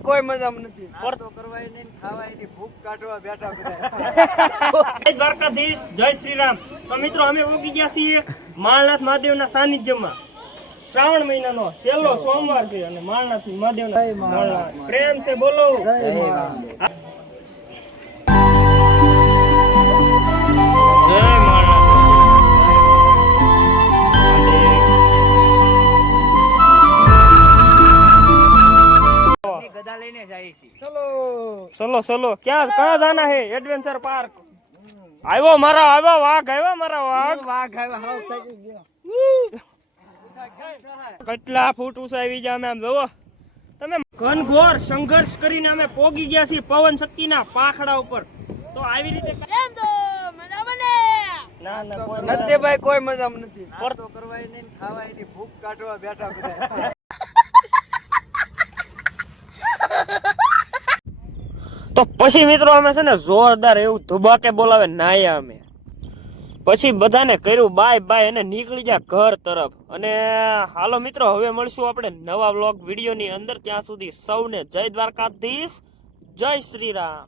ભાઈ કોઈ મજા નથી. તો કરવાય નહીં, ખાવાય નહીં, ભૂખ કાઢવા બેઠા બધા. જય દ્વારકાધીશ, જય શ્રી રામ. તો મિત્રો અમે પહોંચી ગયા છીએ માળનાથ મહાદેવના સાનિધ્યમાં. શ્રાવણ મહિનાનો છેલ્લો સોમવાર છે અને માળનાથ મહાદેવના પ્રેમ છે બોલો. चलो चलो क्या कहाँ जाना है एडवेंचर पार्क આવ્યો મારા આવ્યો વાઘ આવ્યો મારા વાઘ કેટલા ફૂટ ઊંચા આવી ગયા અમે આમ જોવો તમે ઘનઘોર સંઘર્ષ કરીને અમે પોગી ગયા છીએ પવન શક્તિના પાખડા ઉપર તો આવી રીતે ના ના કોઈ નથી ભાઈ કોઈ મજા નથી. તો કરવાય નહીં, ખાવાય નહીં, ભૂખ કાઢવા બેઠા બધા. તો પછી મિત્રો અમે છે ને જોરદાર એવું ધુબાકે બોલાવે નાયા અમે પછી બધાને કર્યું બાય બાય અને નીકળી ગયા ઘર તરફ. અને હાલો મિત્રો હવે મળશું આપણે નવા વ્લોગ વિડીયોની અંદર. ત્યાં સુધી સૌને જય દ્વારકાધીશ, જય શ્રી રામ.